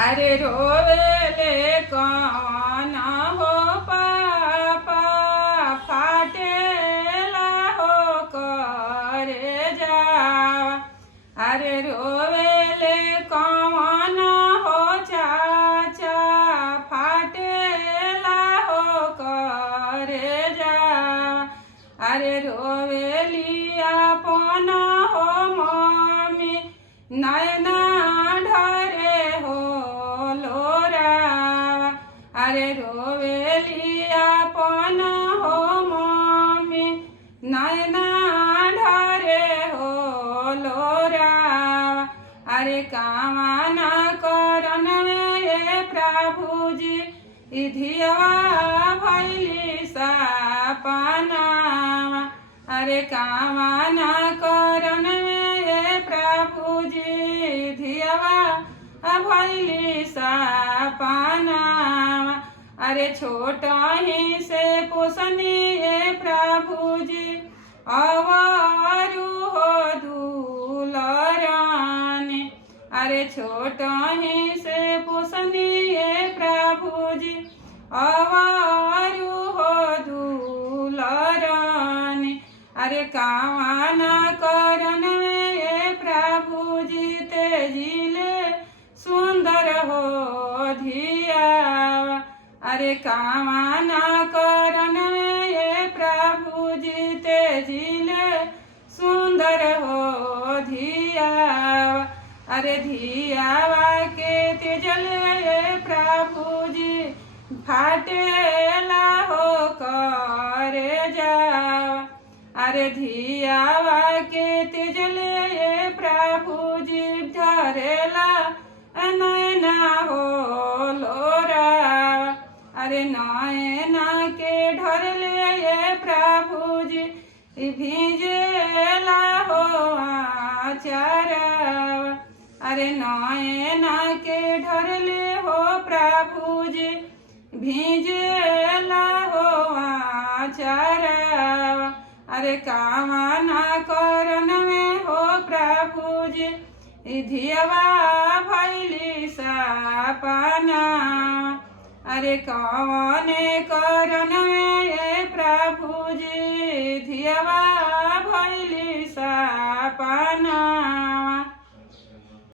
अरे रोवेले कौन हो पापा फाटेला हो करे जावा। अरे रोवेले कौन हो चाचा फाटेला हो करे जावा। अरे रोवेली अपन हो मम्मी नैना ढरे हो लोरावा। अरे रोवेली अपन हो मम्मी नैना ढरे हो लोरावा। अरे कामना करन में ये प्रभु जी इधिया भैली सपनावा। अरे कामना करन में ये प्रभु जी धियावा भैली सपनावा। अरे छोटा ही से पोसनी ये प्रभु जी अवारू हो दुलरानी। अरे छोटा ही से पोसनी ये प्रभु जी अवारू हो दुलरानी। अरे कामना करन में ये प्रभु जी तेजिले सुंदर हो धियावा। अरे कामना करन में ये प्रभु जी तेजिले सुंदर हो धियावा। अरे धियावा के तेजले ये प्रभु जी फाटेला हो करे जावा। अरे धियावा के तेजले ये प्रभु जी धरेला नैना हो लोरावा। अरे नैना के ढरले ये प्रभु जी भीजेला हो आचारावा। अरे नैना के ढरले हो प्रभु जी भीजेला हो आचारावा। अरे कामना करन में हो प्रभु जी धियावा भैली सपनावा। अरे कौने करन में ये प्रभु जी धियावा भैली सपनावा।